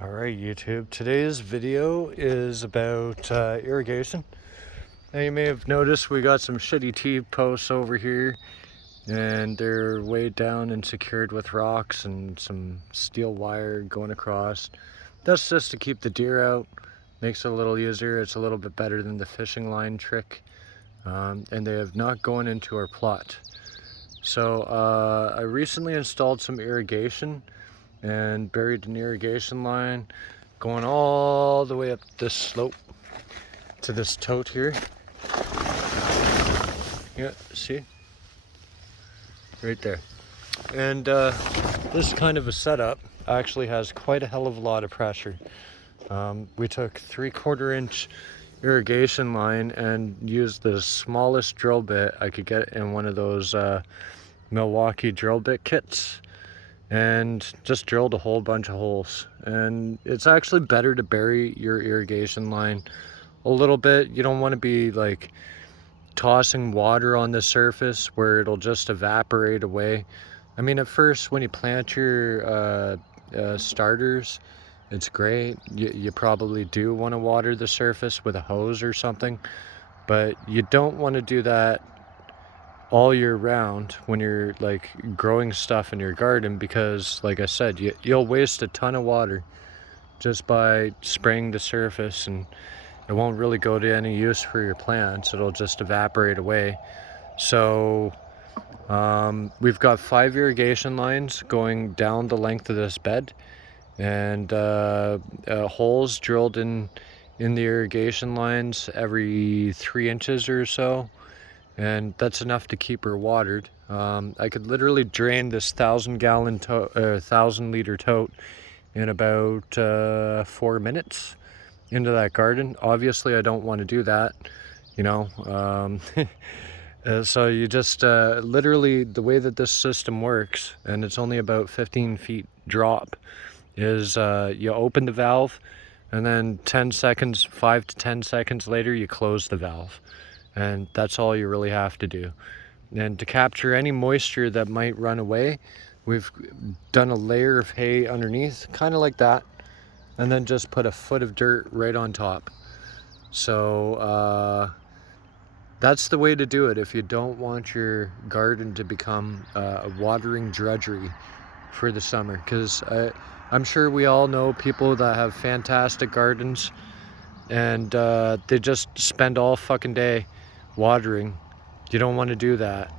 Alright YouTube, today's video is about irrigation. Now you may have noticed we got some shitty T-posts over here and they're weighed down and secured with rocks and some steel wire going across. That's just to keep the deer out, makes it a little easier. It's a little bit better than the fishing line trick, and they have not gone into our plot. So I recently installed some irrigation and buried an irrigation line going all the way up this slope to this tote here. Yeah, see? Right there. And this kind of a setup actually has quite a hell of a lot of pressure. We took 3/4 inch irrigation line and used the smallest drill bit I could get in one of those Milwaukee drill bit kits, and just drilled a whole bunch of holes. And it's actually better to bury your irrigation line a little bit. You don't want to be like tossing water on the surface where it'll just evaporate away. I mean, at first when you plant your starters, it's great. You probably do want to water the surface with a hose or something, but you don't want to do that all year round when you're like growing stuff in your garden, because like I said, you'll waste a ton of water just by spraying the surface, and it won't really go to any use for your plants. It'll just evaporate away. So we've got 5 irrigation lines going down the length of this bed, and holes drilled in the irrigation lines every 3 inches or so, and that's enough to keep her watered. I could literally drain this 1,000 liter tote in about 4 minutes into that garden. Obviously I don't want to do that, you know. So you just literally, the way that this system works, and it's only about 15 feet drop, is you open the valve, and then 10 seconds, 5 to 10 seconds later, you close the valve. And that's all you really have to do. And to capture any moisture that might run away, we've done a layer of hay underneath, kind of like that, and then just put a foot of dirt right on top. So that's the way to do it if you don't want your garden to become a watering drudgery for the summer. Because I'm sure we all know people that have fantastic gardens, and they just spend all fucking day watering. You don't want to do that.